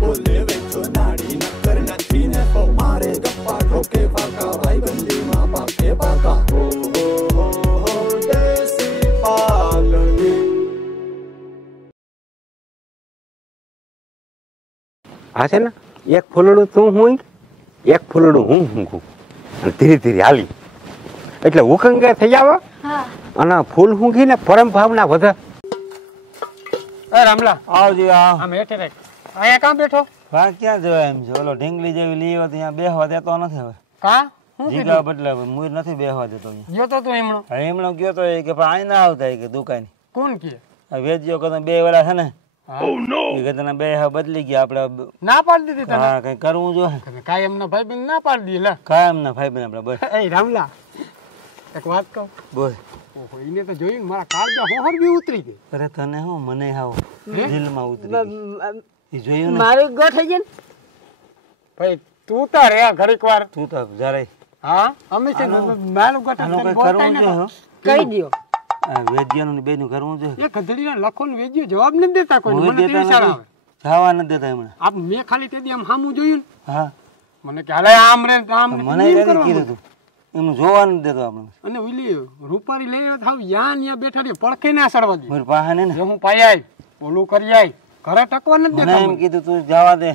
બોલે વેચો નાડી નકર નથી ને તો મારે ગપ્પા ઠોકે પાકા ભાઈ બંદીમાં પાકે પાકા હો દેસી પાલડી આ છે ને એક ફૂલડું તું હું એક ફૂલડું હું હું ધીરે ધીરે હાલી એટલે ઉકંગે થઈ આવે અને ફૂલ હુંઘી ને પરમ ભાવના વધે. એ રામલા આવજી આવ. આમ હેઠે રે અહીંયા કામ બેઠો? વા ક્યાં જોયા એમ છે ઓલો ઢીંગલી જેવી લીવો ત્યાં બેહવા દેતો નથી હવે. કા હું જીગા બદલે મુર નથી બેહવા દેતો અહીંયા. ગયો તો તું એમણો? એમણો ગયો તો એ કે ભાઈ ના આવતા એ કે દુકાન. કોણ કે? આ વેચ્યો કે બે વેળા છે ને. ઓ નો. એ કે તને બે હા બદલી ગયા આપણે. ના પાડી દીધી તને? હા કઈ કરવું જોઈએ. કાયમ ના ભાઈ બેન ના પાડી દી લે. કાયમ ના ભાઈ બેન આપણે બસ. એ રામલા એક વાત કહું. બોલ. ઓહો એને તો જોયું ને મારા કાળજા હોહર બી ઉતરી ગઈ. અરે તને હું મને હાવ દિલમાં ઉતરી ગઈ. એ જોયું ને મારું ગો થઈ જાય ને ભાઈ તું તાર રે ઘડીક વાર તું તો જરાય. હા અમે છે મારું ગોઠા આનું કઈ બોલતા કરવું ને જોઈએ. કહી દ્યો. વેદ્યનું બેનું કરવું જોઈએ. એ ગધડીના લખો ને વેજ્યો જવાબ નથી દેતા કોઈ મને તો ઈશારો આવે. જવા નથી દેતા એમણે. આપ મેં ખાલી તે દી આમ સામું જોયું ને હા મને કે હાલે આમ રે આમ રે મને એમ એ કરવા કીધું તું એમનું જોવા નથી દેતો આપણે. અને ઓલી રૂપારી લઈ થાવ યા ન્યા બેઠા રે પડખે ના સડવા દે. મારી પાસે ને જો હું પાઈ આય ઓલું કરી આય ઘરે ટકવા નથી મને દેતા એમ કીધું તું જવા દે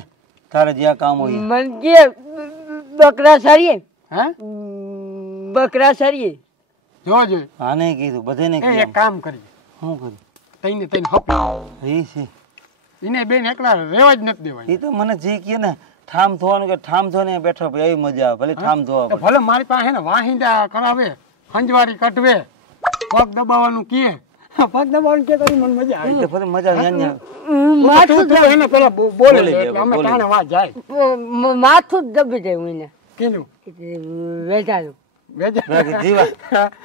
તારે જ્યાં કામ હોય. મન કે બકરા સરીએ હે બકરા સરીએ જો જો આને કીધું બધાને એ એક કીધું. કામ કરી શું કર્યું? તઈને તઈને હપી એ છે એને બેન એકલા રેવા જ નથી દેવાય. એ તો મને જે કહે ને ઠામ થવાનું કે ઠામ થવાને બેઠો પછી એવી મજા આવે. ભલે ઠામ થવા તો પડે. ભલે મારી પાસે હે ને વાહિંદા કરાવે હંજવારી કટવે પગ દબાવવાનું કે પગ દબાવવાનું કે કરી મને મજા આવે. એ તો ભલે મજા આવે ન્યા માથું તું એને પેલા બોલે બોલી લે દે, એટલે અમે બોલી તાણે વાત જાય માથું જ દબી જાય એને કીધું વેચાનું વેજા બાકી જીવા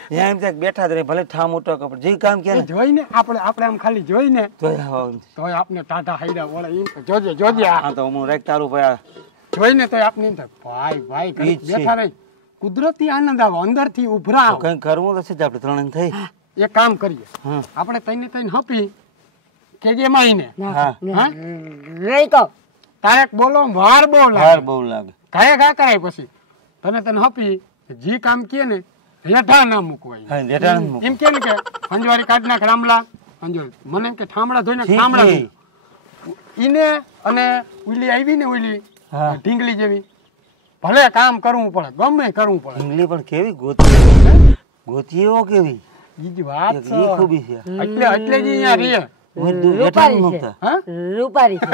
ત્યાં એમ થાય કે બેઠા જ રહે ભલે ઠામ ઉઠો કે જે કામ કે ને જોઈને આપણે આમ ખાલી જોઈને જોઈ આવવાનું. તોય આપને ટાટા હાઈડા વળે એમ તો જોજે જોજે હા તો હું રાખ તારું ભાઈ જોઈને તોય આપને એમ થાય ભાઈ ભાઈ ઈ ઘડીક જ છે. બેઠા રહી કુદરતી આનંદ આવે અંદરથી ઉભરા આવો. કઈ કરવું તો છે જ આપણે ત્રણે થઈ. એક કામ કરીએ હા આપણે તઈને તઈને હપી કે જે માઈને હા હા રહી કહો તારેક બોલો વાર બહુ વાર લાગે બહુ લાગે. કાયા ગા કરાય પછી તને હપી જે કામ કે ને હેઠા ના મૂકવાય હા જેઠા નથી મૂકવું. એમ કે ને કે અંજવારી કાઢ નાખ રામલા અંજવારી મને એમ કે ઠામડા ધોઈ નાખ ઠીક ઠામડા છે. ધોઈ. ઈને અને ઓલી આવી ને ઓલી હા. ઢીંગલી જેવી ભલે કામ કરવું પડે ગમે કરવું પડે ઢીંગલી પણ કેવી ગોતી ગોતી એવો કેવી બીજી વાત એક છે. ઈ ખૂબી છે. એટલે જ અહીંયા રહીએ બધું હેઠા રૂપારી નથી છે મૂકતા. હા રૂપારી છે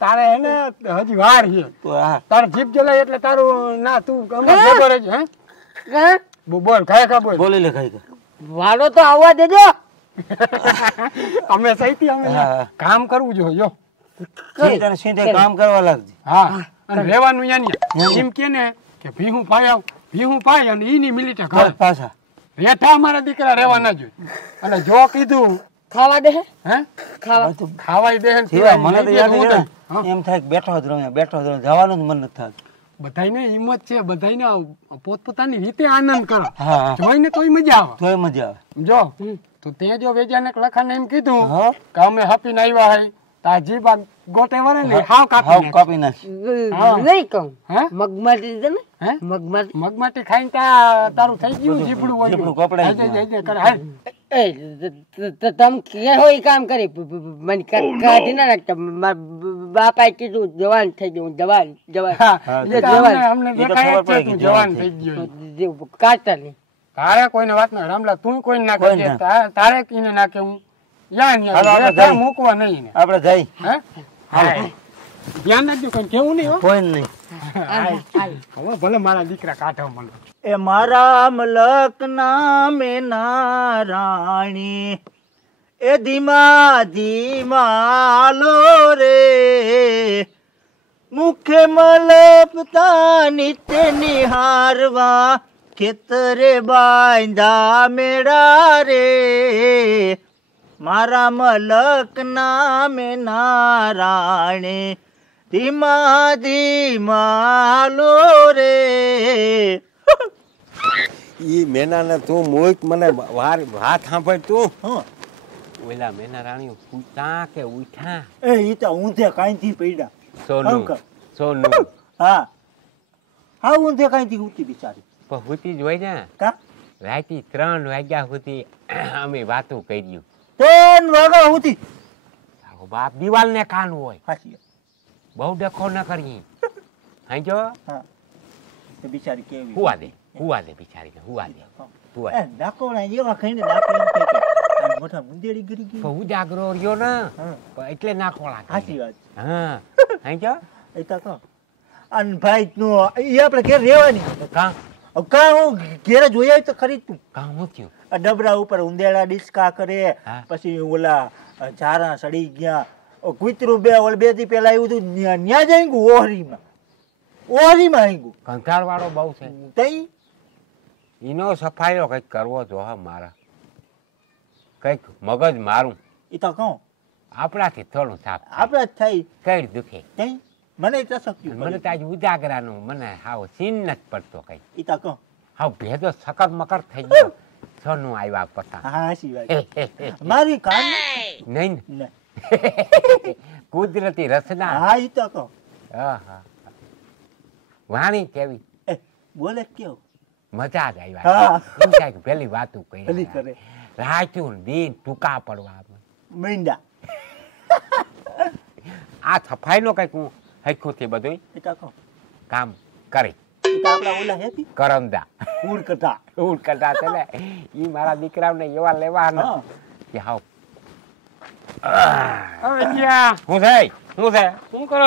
તારે એને હજી વાર છે તો હા તારે જીભ જલાય એટલે તારું ના તું ગમે ભેગો રહેજે હે હા? બોલ ખા બોલ બોલી લે ખાઈ વાળો તો આવવા દેજો અમે સહીથી અમે હા. કામ કરવું જોઈએ જો સીધે સીધે કામ કરવા લાગજે. હા અને રહેવાનું યાની એમ કે ને કે ભીહું પાય અને ઈની મિલિટા ઘર પાછા રેઠા અમારા દીકરા રહેવા ના જોઈએ અને જો કીધું ખાવા દે હે ખાવા ખાવાય દે ને જીવા પીવાય મને તો નહીં યાદ દે છે તો ને હું એમ થાય કે બેઠો જ રહું બેઠો જ રહું જવાનું જ મન નથી થતું. બધાયને હિંમત છે બધાયને પોતપોતાની રીતે આનંદ કરો હા હા જોઈને તોય મજા આવે તોય મજા આવે. જો તો તે જો વેજાને લખાને એમ કીધું હા કે અમે હપીને આવ્યા હઈ તા જીબા ગોટે વરે ને હાવ હાવ કાપી કાપી નાખ. નહીં કહું હે મગમાટી છે ને હે મગમાટી મગમાટી ખાઈને તારું થઈ ગયું જીબડું હોય જીભડું કપડાઈ કરે હાલ એ તમે કે હોય કામ કરી મને કાઢી ના નાખતા મારા બાપાએ કીધું જવાન થઈ ગયું જવાન જવાન હા, જે એ તો જવાન અમને એ તો દેખાય જ ખબર છે પડી તું કે જવાન જવાન થઈ ગયો કાઢતા નહીં તારે કોઈને વાત ના રામલા તું કોઈને ના કોઈને કહેજે ના. તારે કીને ના કે હું યા ને હાલો, આપણે યા જઈએ. મૂકવા નહીં ને આપણે જઈ હે હા ધ્યાન રાખજો કોઈ કેવું નહીં હો કોઈ નહીં. હવે ભલે મારા દીકરા કાઢો મને એ મારા મલક નામે નારાણી એ ધીમા ધીમા લો રે મુખે મલપતા નિત્ય નિહારવા ખેતરે બાંધા મેળા રે મારા મલક નામે નારાણે ધીમા ધીમા લો રે ઈ મેનાને તું મોઈક મને વાત સાંભળ તું ઓલા મેના રાણીઓ પૂછતા કે ઉઠા એ ઈ તો ઊંધે કાંઈથી પડ્યા સોનું અંકલ. સોનું હા હા ઊંધે કાંઈથી ઊંચી બિચારી પણ હુતી જ હોય ને કા રાતે 3 વાગ્યા સુધી અમે વાતો કર્યું 3 વાગ્યા સુધી આવો બાપ દિવાલ ને કાન હોય હાચી બહુ ડખો ન કરીએ હાંજો હા એ બિચારી કેવી હુવા દે બિચારીને હુવા દે હુવા દે. એ ડાકોણા જેવા ખાઈને ડાકો એમ થાય કે આ મોટા મુંદેડી ગરી ગઈ પણ ઉજાગરો રહ્યો ને હા પણ એટલે નાખો લાગે સાચી વાત હા હાંજો એ તો કહો અને ભાઈ નું એ આપણે ઘેર રહેવાની કાં કા હું ઘેર જોઈ આવી તો ખરી તું કાં હું થયું આ ડબરા ઉપર ઉંદેડા ડિસ્કા કરે હા. પછી ઓલા ઝારા સડી ગયા કૂતરું બે દી પેલા આવ્યું હતું ન્યા જઈ ગયું ઓહરીમાં આવી ગયું કંકાળ વાળો બહુ છે તઈ એનો સફાઈઓ કંઈક કરવો જો હા મારા કંઈક મગજ મારું એ તો કહું આપણાથી થોડું સાફ આપણે જ થઈ કઈ દુખે તઈ મને તો શક્યું મને તો આજ ઉજાગરાનું મને હાવ સીન નથી પડતો કઈ એ તો કહું હાવ ભેદો સકર મકર થઈ ગયો સોનું આવ્યા પતા હા હાચી વાત મારી કાન નહીં ને કુદરતી રચના હા એ તો કહું આહા. વાણી કેવી એ બોલે કેવું મજા જ હા. આવ્યા એમ થાય કે પેલી વાતું પેલી કરી કરે રાખ્યું ને દિન ટૂંકા પડવા મીંડા આ સફાઈનો કંઈક હું હરખું થી બધું એ તો કહું કામ કરી એ તો આપણા ઓલા હેતી કરમદા કુડ કટા ઉડ કરતા છે ને ઈ મારા દીકરાઓને એવા લેવાના હા કે હાવ અહીંયા હું છે શું કરો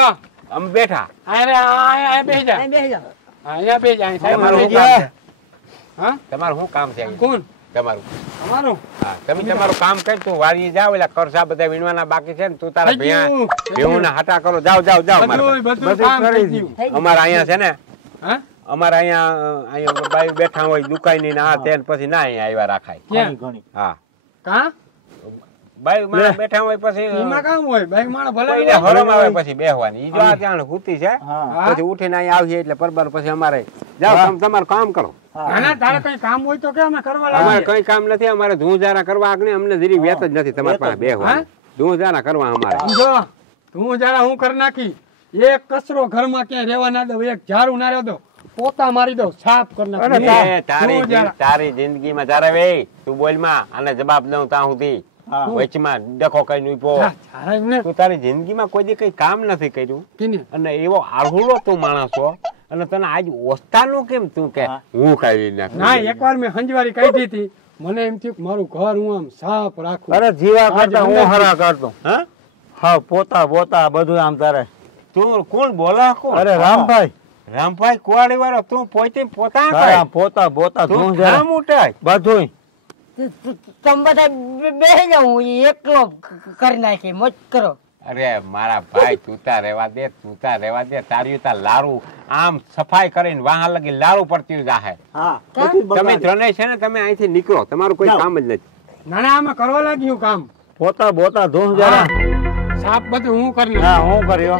અમે બેઠા અહીંયા બેસી જા બેસી જાઓ. અહીંયા બેસી જા તમારું શું સાહેબ કામ છે? હા તમારું શું કામ છે અહીં? કોણ તમારું અમારું હા તમે તમારું કામ કરી તું વાળી જાવ એટલે કરસા બધા વીણવાના બાકી છે ને તું તારા થઈ ગયું. ભેહુંના હાટા કરો જાવ બધું બધું કામ થઈ ગયું અમારા અહીંયા છે ને હા અમારા અહીંયા બાઈ બેઠા હોય દુકાઈ ને આ તે ને પછી ના અહીંયા આવ્યા રાખાય ક્યાં ઘણી હા કા બાઈ માણસ બેઠા હોય પછી એમાં કામ હોય બાઈક માણસ ભલે કોઈને હરમ આવે પછી બેહવાની ઈ જો આ ત્યાં હુતી છે હા પછી ઉઠીને અહીંયા આવીએ એટલે પરબાર પછી અમારે જાઓ તમે તમારું કામ કરો ના ના તારે કઈ કામ હોય તો કે અમે કરવા અમારે લાગીએ કઈ કામ નથી અમારે ધૂંધારા કરવા આગળ અમને જરી વેત જ નથી તમારી પાસે બેહવાનું ધૂંધારા કરવા અમારે જો તું જરા હું કરી નાખી એક કચરો ઘરમાં ક્યાંય રહેવા ના દઉં એક ઝાડુ ના રહેવા દઉં પોતા મારી દઉં સાફ કરી નાખી એ તારી જિંદગીમાં તારે વે તું બોલ માં આને જવાબ દઉં ત્યાં સુધી હા વચમાં ડખો કઈ નુપો ઝાડા એમને તું તારી જિંદગીમાં કોઈ દી કઈ કામ નથી કર્યું કીને અને એવો આળહુલો તું માણસ છો અને તને આજ ઓસ્તાનું કેમ તું કે હા. હું ખાઈ નાખું ના એકવાર મેં હંજવારી કાઢી હતી મને એમ થયું કે મારું ઘર હું આમ સાફ રાખું અરે જીવા કરતા આજ હું હરા કરતો હા હા પોતા પોતા બધું આમ તારે તું કોણ બોલા કોણ અરે રામભાઈ રામભાઈ કુવાડી વાળો તું પોતે પોતા તારા કરે પોતા પોતા તું તું જરા કામ ઉઠાય બધું તમે બધા બેસી જાઓ હું એકલો કરી નાખી મોજ કરો. અરે મારા ભાઈ તુતા રહેવા દે તારી તાર લારું આમ સફાઈ કરીને વાહ લગી લારું પડતી જાહે હા કા? બધું તમે બગાડ. ત્રણેય છે ને તમે અહીંથી નીકળો તમારું કોઈ જાઓ. કામ જ નથી ના ના અમે કરવા લાગ્યું કામ પોતા બોતા ધૂમ જરા સાફ બધું હું કરી હા હું કર્યો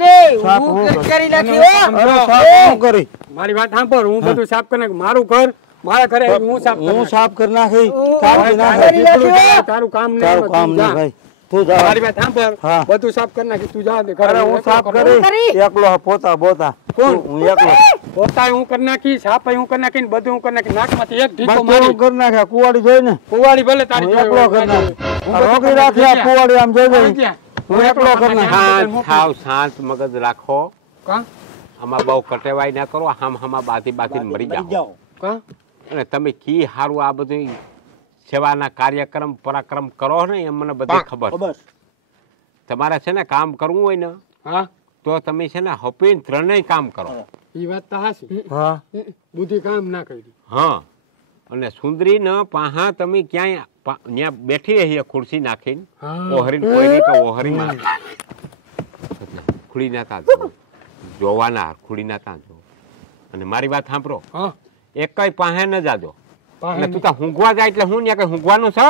રે સાફ હું હું કરી નાખી હો. અરે સાફ હું કરી મારી વાત સાંભળ હું બધું સાફ કરી નાખું મારું ઘર મારા ઘરે હું સાફ કરી હું નાખું. સાફ કરી નાખી હું સાફ કરી સાફ નાખી કરી નાખી. તારું કામ નહીં તારું કામ તું જા. નહીં ભાઈ તું જા મારી વાત સાંભળ હા. બધું સાફ કરી નાખી તું જા દે ઘરે અરે હું એકલો સાફ કરું. કરી એકલો પોતા બોતા કોણ? હું એકલો પોતાય હું કરી નાખી સાફાઈ હું કરી નાખી ને બધું હું કરી નાખી નાકમાંથી એક ઢીકો બસ મારી તું કરી નાખ્યા કુવાડી જોઈ ને કુવાડી ભલે તારી હું જોડે એકલો હોય. કરી નાખ હું બધું રોકી કરી રાખી આ નાખી. કુવાડી આમ જોઈ આવી જોઈ ગયા. હું એકલો કરી નાખ શાંત થાવ શાંત મગજ રાખો કા આમાં બહુ કટેવાઈ ના કરો હામા બાથી મરી મરી જાઓ જાઓ કા અને તમે કી હારું આ બધું સેવાના કાર્યક્રમ પરાક્રમ કરો ને એમ મને બધી ખબર છે. બસ તમારે છે ને કામ કરવું હોય ને હા તો તમે છે ને હપીને ત્રણેય કામ કરો ઈ વાત તો હાચી હા બુદ્ધિ કામ ના કરી હા અને સુંદરી ન પાહા તમે ક્યાંય ત્યાં બેઠી રહી ખુરશી નાખીને હા. ઓહરીને કોઈ નહીં કે ઓહરીમાં ખુલી ના તા જોવાના ખુલી ના તા જો અને મારી વાત સાંભળો હા એકય પાસે ન જાજો પાસે એટલે તું ત્યાં ઊંઘવા જાય એટલે હું ત્યાં કઈ ઊંઘવાનું છે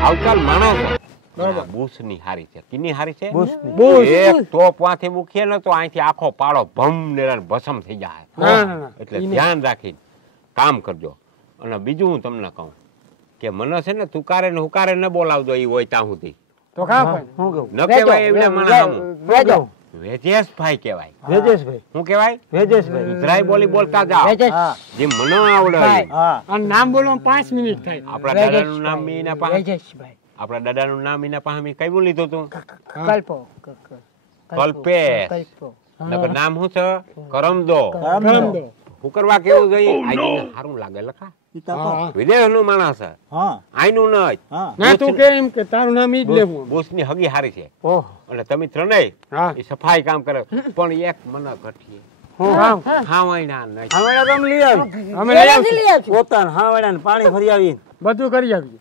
આવતાલ માણસ બરાબર. બુસની હારી છે કિની હારી છે બુશ. એક ટોપ વાંથી મૂકીએ ને તો અહીંથી આખો પાડો ભમ ને ભસમ થઈ જાય ના, ના, ના. એટલે ઈ નહીં. ધ્યાન રાખીને કામ કરજો અને બીજું હું તમને કહું કે મને છે ને તુકારે ને હુકારે ન બોલાવજો ઈ હોય ત્યાં સુધી તો કા ભાઈ હું કહું ન કહેવાય એવડા માણસ સામું. વેજો વેજેશભાઈ કહેવાય. વેજેશભાઈ શું કહેવાય? વેજેશભાઈ ગુજરાતી બોલી બોલતા જાઓ વેજેશ હા જે મને આવડે ઈ. હા અને નામ બોલવામાં 5 મિનિટ થાય આપણા દાદાનું નામ મી એના પાસે વેજેશભાઈ આપણા દાદાનું નામ એના પાસે મી કઈ લીધું તું કલ્પો કલ્પેશ. કલ્પો નકર નામ શું છે? કરમદો. કરમદો. શું કરવા કેવું જોઈએ આઈને સારું લાગે લખા ઈ તો કહો. વિદેશનું માણસ છે હા આઈનું નહીં. હા ના તું કે એમ કે તારું નામ ઈ જ લેવું બોસની હગી હારી છે ઓહ અને તમે ત્રણેય હા એ સફાઈ કામ કરે પણ એક મને ઘટીએ હું હા વાયના નહીં. હાવડા તમે લઈ આવી અમે લઈ આવશું પોતાના હાવડા ને પાણી ફરી આવી બધું કરી આવીએ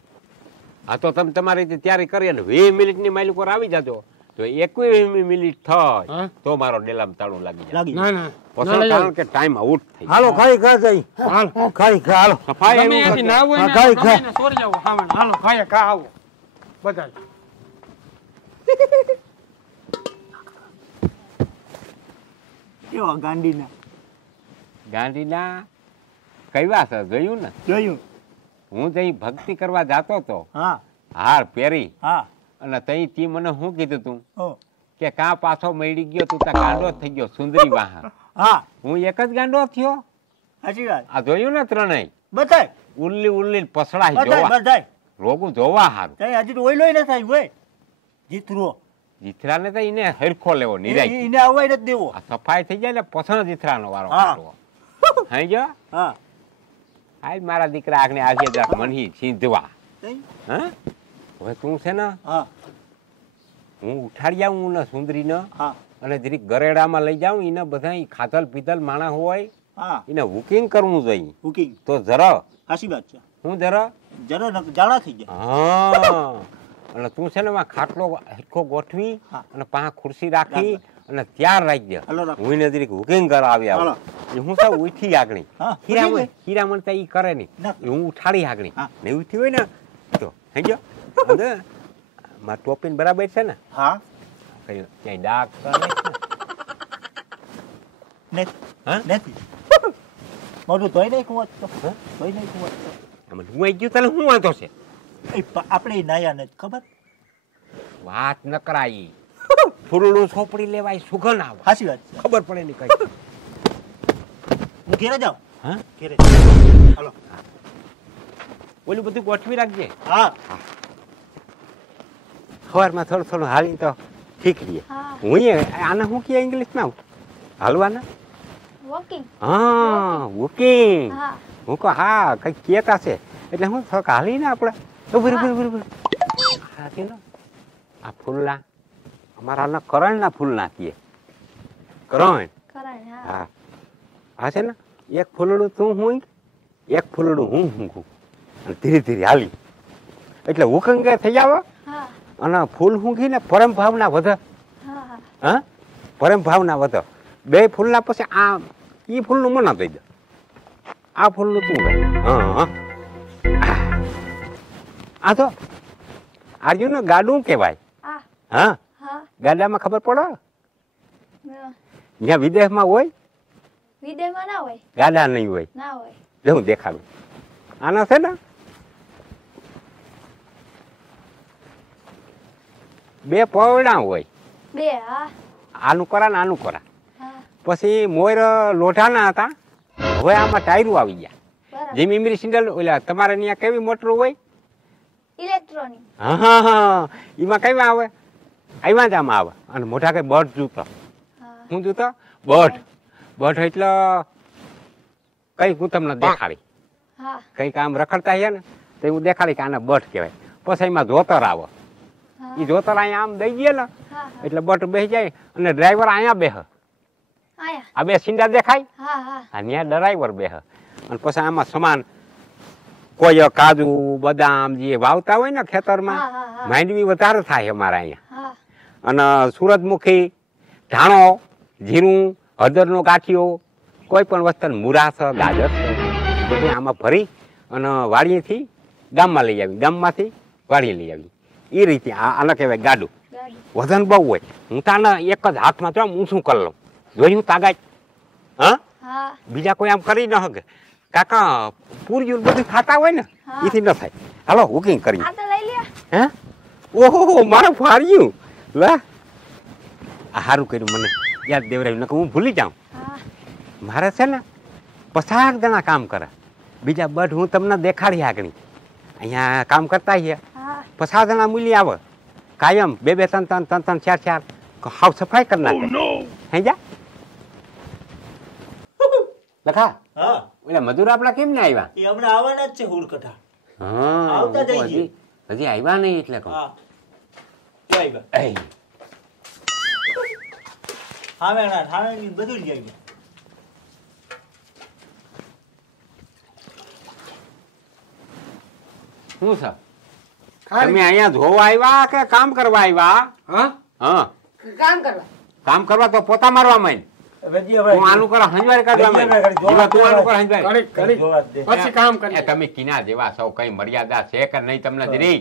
હા તો તમે તમારી રીતે તૈયારી કરી અને 20 મિનિટની માઇલ ઉપર આવી જાજો તો 21 મિનિટ થાય હા? તો મારો ડેલામ તાળું લાગી જાય લાગી ના ના પછી કારણ કે ટાઈમ આઉટ થઈ જાય. હાલો ખાઈ ખા જઈ હાલ ખાઈ ખા હાલો સફાઈ તમે એવું અહીંથી કરજો. ના હોય ને ખાઈ, તો ખાઈ. ગમે એને સોરી આવો ખાવાનું. હાલો ખાઈએ ખા આવો બધા કેવા ગાંડીના ગાંધીના કઈવા છે જોયું ને જોયું હું જઈ ભક્તિ કરવા જાતો તો હા હાર પહેરી હા અને તઈ તી મને શું કીધું તું ઓ કે કા પાછો મળી ગયો તું તા ગાંડો થઈ ગયો સુંદરી વાહ હા હું એક જ ગાંડો થયો સાચી વાત આ જોયું ને ત્રણેય બધાય ઉલ્લી ઉલ્લી પસડાઈ બધાય જોવા બધાય રોગું જોવા હારું તઈ હજી તો ઓઈલોય ન થાય હોય જીતરો જીથરાને તો એને હરખો લેવો નિરાય એને આવવાય નથી દેવો આ સફાઈ થઈ જાય ને પસણ જીથરાનો વારો હા. કાઢવો હઈ જો હા આજ મારા દીકરા આગને આવી જા મનહી સીધવા તઈ હા હવે તું છે ને હા હું ઉઠાડી આવું ને સુંદરી ને હા અને જરીક ગરેડામાં લઈ જાઉં એને બધા ઈ ખાતલ પીતલ માણા હોય હા એને બુકિંગ કરવું જોઈએ બુકિંગ તો જરા સાચી વાત છે હું જરા જરા જાડા થઈ ગયા હા અને તું છે ને એમાં ખાટલો હેઠો ગોઠવી હા. અને પાંચ ખુરશી રાખી અને ત્યાર રાખી દે હાલો રાખો. હું એને જરીક બુકિંગ કરાવી હાલો. આવું એ હું સાવ ઉઠી આગણી હા, હીરામણ ઉઠી હીરામણ તો ઈ કરે નહીં ના. એ હું ઉઠાડી આગણી હા. ને ઉઠી હોય ને તો હઈ ગયો અને મારા ટોપીન બરાબર છે ને હા કઈ ક્યાંય ડાક તો નહીં ને? હા? નથી મોઢું ધોઈ નાખ્યું હોત તો હા? ધોઈ નાખ્યું હોત તો આમાં હું આવી ગયું તને શું વાંધો છે આપણે નાયા નથી ખબર વાત ન કરાય ફૂલનું સોપડી લેવાય સુગંધ આવે સાચી વાત છે ખબર પડે નહીં કઈ હું ઘેરે જાઉં હા ઘેરે હાલો ઓલું બધું ગોઠવી રાખજે હા સવારમાં થોડું થોડું હાલી તો ઠીક રહીએ હું આને શું કહે ઇંગ્લિશમાં હાલવાના વોકિંગ હા બુકિંગ હા હું કહું હા કંઈક કહેતા છે એટલે હું થોડુંક હાલીને આપણે બરોબર બરોબર હા કે આ ફૂલના અમારા આના કરણના ફૂલના કીએ કરણ કરાય હા હા આ છે ને એક ફૂલડું તું હું એક ફૂલડું હું અને ધીરે ધીરે હાલી એટલે હુકંગે થઈ આવે હા અને ફૂલ હુંઘી ને પરમ ભાવના વધે હા હા હા પરમ ભાવના વધે બે ફૂલના પછી આ ઈ ફૂલનું મના દઈ દે આ ફૂલનું તું ગઈ હા હા આ તો આર્યું ને ગાડું કહેવાય આ હા હા ગાડામાં ખબર પડે ન- જ્યાં વિદેશમાં હોય વિદેશમાં ના હોય ગાડા નહીં હોય ના હોય જો હું દેખાડું આના છે ને બે પવડા હોય બે હા આનું કરા ને આનું કરા હા પછી મોર લોઢાના હતા હવે આમાં ટાયરું આવી ગયા બરાબર જેમ ઇમરી સિંડલ ઓલા તમારે ત્યાં કેવી મોટર હોય ઇલેક્ટ્રોનિક હા હા હા એમાં કેવા આવે આવ્યા જ આમાં આવે અને મોટા કઈ બટ જૂતો હા હું જૂતો બટ બટ એટલે કઈ હું તમને દેખાડી હા કંઈક આમ રખડતા છે ને તો હું દેખાડી કે આને બટ કહેવાય પછી એમાં જોતર આવે હા એ જોતર અહીંયા આમ દઈ દે ને હા હા એટલે બટ બેસી જાય અને ડ્રાઈવર અહીંયા બેહ આયા આ બે સિંડા દેખાય હા હા આ ત્યાં ડ્રાઈવર બેહ અને પછી આમાં સમાન કોઈ કાજુ બદામ જે વાવતા હોય ને ખેતરમાં હા, હા, હા. માંડવી વધારે થાય અમારા અહીંયા હા અને સૂરજમુખી ધાણો જીરું હળદરનો ગાંઠિયો કોઈ પણ વસ્તુ મૂરા છે ગાજર છે બધું આમાં ભરી અને વાડીએથી ગામમાં લઈ આવી ગામમાંથી વાડીએ લઈ આવી એ રીતે આને કહેવાય ગાડું ગાડી વજન બહુ હોય હું તાને એક જ હાથમાં તો આમ ઊંચું કરી લઉં જોયું તાગાજ હા હા બીજા કોઈ આમ કરી ન શકે કાકા પૂર્યું બધું ખાતા હોય ને હા. એથી ન થાય. હાલો બુકિંગ કરી. આ તો લઈ લે. હે ઓહો મારું ફાર્યું લા આ સારું કર્યું મને યાદ દેવરાયું નકર હું ભૂલી જાઉં. હા. મારે છે ને 50 જણા કામ કરે બીજા બટ હું તમને દેખાડી આગળ અહીંયા કામ કરતા છીએ હા. 50 જણા મૂલી આવે કાયમ 2 3 3 3 4 4 હાવ સફાઈ કરી નાખે. હે જા લખા હા ઓલા મજૂર આપડા કેમ ને આવ્યા? એ હમણાં આવવાના જ છે હુડકઠા. હા આવતા જઈએ. હજી આવ્યા નહીં એટલે કહું. હા જોઈ બા એય, હાવેણી બધું જ આવી. શું છે ખાલી. તમે અહીંયા જોવા આવ્યા કે કામ કરવા આવ્યા? હા હા કામ કરવા. કામ કરવા તો પોતા મારવા માંડ. તું આનું કરો હંજવારી કાઢવા માંડ. જીવા તું આનું કરો હંજવારી. કરી જોવા જ દે. પછી કામ એ કરી. તમે કિના જેવા સૌ કઈ મર્યાદા છે કે નહીં તમને જરી?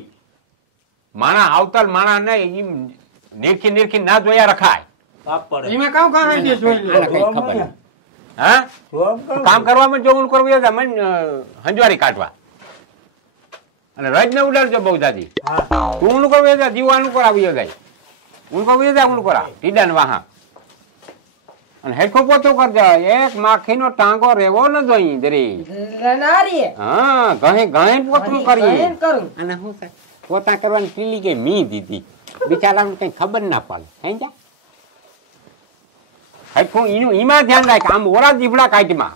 માણા આવતર માણા નહીં નિરખી નિરખી ના જોયા રખાય. પાપ પડે. એમાં કામ કામ આવી જોઈ લે. આને કઈ ખબર નહીં. હા જોવા તું કામ કરવામાં જો ઊંડ કરવું હોય મને હંજવારી કાઢવા અને રજ ને ઉડાડજો બહુ દાદી. હા તું ઊંડ કરવું હોય જીવાનું કરાવી જાય ઊંડ કરવું હોય ઊંડ કરા ટીડા ને વાહા અને હેઠો પોતું કરજો. એક માખીનો ટાંગો રેવો ન જોઈ જરી. નારી. હા ઘણી ઘણી પોતું કરીએ એમ કરું. અને શું થાય પોતા કરવાની પીલી કે મી દીધી બિચારાને કઈ ખબર ના પડે. હે જા હેઠું એનું એમાં ધ્યાન રાખ. આમ ઓરા જીભડા કાઢમાં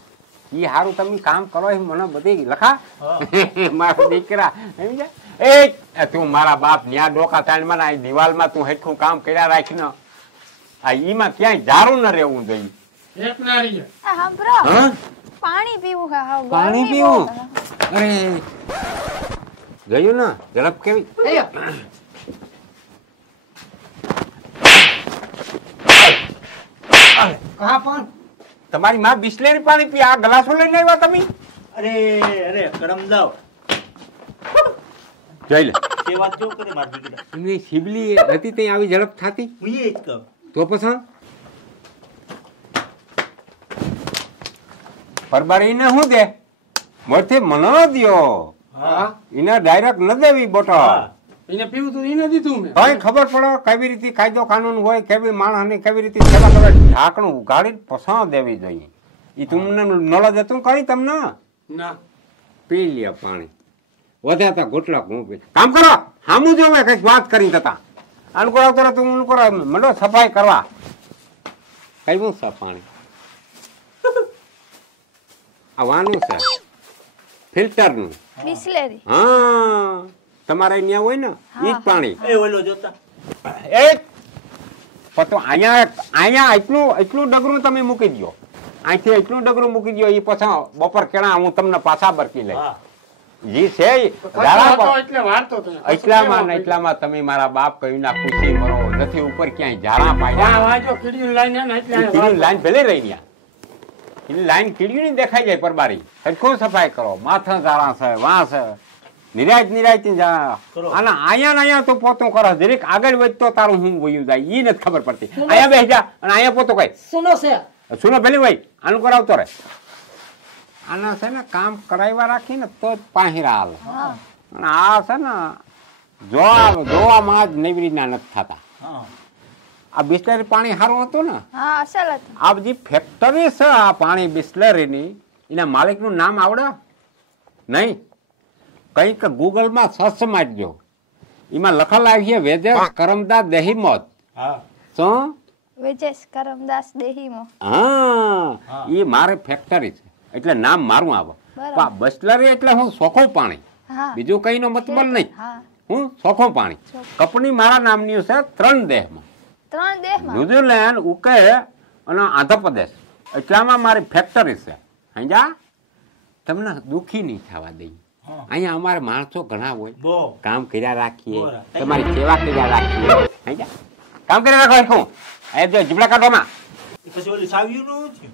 ઈ હારું તમે કામ કરો એમ મને બધી લખા. મારા દીકરા સમજ્યા? એ તું મારા બાપ ન્યા ડોકા તાણ મને આ દિવાલમાં તું હેઠું કામ કર્યા રાખ ને આ ઈમાં ક્યાંય જારું ન રહેવું જોઈએ. એક નારી છે. આ સાંભળો. હા પાણી પીવું છે. હા, પાણી ગરમી બહુ પીવું? છે. અરે ગયું ને ઝડપ કેવી. અયો. હા પણ તમારી માં બિસ્લેરી પાણી પી આ ગ્લાસો લઈને આવ્યા તમે? અરે કરમદાવ જોઈ લે તે વાત જો કરે માર દીકરા. એમની શિબલી હતી તે આવી ઝડપ થતી હું એ જ કહું. તો પછી પરબારી એને શું દે મળથી મને દ્યો. હા એને ડાયરેક્ટ ન દેવી બોટલ. હા. એને પીવું તું એને દીધું મેં. ભાઈ ખબર પડે કેવી રીતે કાયદો કાનૂન હોય કેવી માણસની કેવી રીતે સેવા કરે ઢાંકણું ઉગાડી પસંદ દેવી જોઈએ. એ તમને નોલેજ હતું કઈ તમને? ના પી લે પાણી વધ્યા તા ગોટલા હું પી. કામ કરો સામું જોવે કઈક વાત કરી જતા આનું કરાવ તરત હું કરો મંડો સફાઈ કરવા કઈ હું છે પાણી આ વાનું છે ફિલ્ટર નું. બિસ્લેરી. હા તમારે અહીંયા હોય ને ઈ જ પાણી. એ ઓલો જોતા. એ તો અહીંયા એટલું ડગરું તમે મૂકી દો. અહીંથી એટલું ડગરું મૂકી દો એ પછી બપોર કેણા હું તમને પાછા બરકી લઈ. હા જી છે હતો એટલે વારતો હતો. એટલામાં તમે મારા બાપ કહ્યું ના ખુશી મરો નથી ઉપર ક્યાંય ઝાડા હા પાડ્યા. વાંચો કીડીયું લાઈને ને એટલે કીડીયું લાઈન ભલે રહી ગયા એની લાઈન કીડીયું ની દેખાઈ જાય પરબારી. હરખું સફાઈ કરો માથા ઝાડા છે વાં છે નિરાજ કરો. આના અહીંયા તો પોતું કરો દરેક આગળ વધતો તારું હું વયું જાય ઈ નથી ખબર પડતી. અહીંયા બેસી જા અને અહીંયા પોતું કઈ સુનો છે. સુનો પેલી ભાઈ આનું કરાવતો રહે. આના છે ને કામ કરાવ્યા રાખીને તો જ પાහිરા હાલે. હા. અને આ છે ને જોવામાં જ નવીરીના નથી થતા. હા આ બિસ્લેરી પાણી સારું હતું ને હા, અસલ હતું. આ બધી ફેક્ટરી છે આ પાણી બિસ્લેરીની એના માલિકનું નામ આવડે નહીં? કંઈક ગૂગલમાં સર્ચ મારજો એમાં લખેલ આવી છે વેજેસ કરમદાસ દેહીમત. હા શું? વેજેશ કરમદાસ દેહીમો. હા એ મારે ફેક્ટરી છે એટલે નામ મારું આવે. બરાબર. બિસ્લેરી એટલે હું ચોખ્ખું પાણી હા. બીજું કઈ નો મતલબ નહીં. હા. હું ચોખ્ખું પાણી. કંપની મારા નામની છે 3 દેશમાં 3 દેશમાં. ન્યુઝીલેન્ડ ઉકે અને આંધ્રપ્રદેશ એટલામાં મારી ફેક્ટરી છે. સમજા? તમને દુઃખી નહીં થવા દઈ. હા. અહીંયા અમારે માણસો ઘણા હોય બહુ કામ કર્યા રાખીએ બરાબર. તમારી સેવા કર્યા રાખીએ. સમજા? કામ કર્યા રાખો શું અહીંયા જો જીબડા કાઢવામાં પછી ઓલી સાવ્યું નું છે.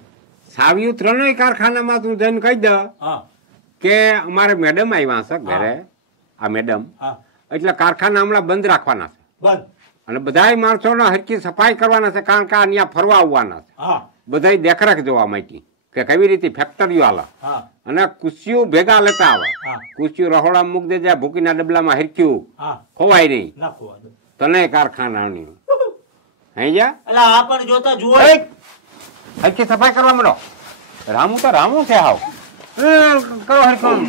સાવ્યું 3 કારખાનામાં તું જઈને કહી દે હા કે અમારે મેડમ આવ્યા છે ઘરે આ મેડમ હા એટલે કારખાના હમણાં બંધ રાખવાના છે બંધ. અને બધાય માણસોને હરકી સફાઈ કરવાના છે કારણ કે આ ત્યાં ફરવા આવવાના છે હા બધાય દેખરેખ જોવા માંડી કે કેવી રીતે ફેક્ટરીઓ હાલે હા અને કુસ્યું ભેગા લેતા આવે હા. કુસ્યું રહોડા મૂક દેજે ભૂકીના ડબલામાં હરખ્યું હા ખોવાય નહીં નાખો આ દો. તને કારખાનાની હઈ જા એટલે આ પણ જોતા જુઓ હરખી સફાઈ કરવા માંડો રામુ તો રામુ છે હાવ કરો હરખું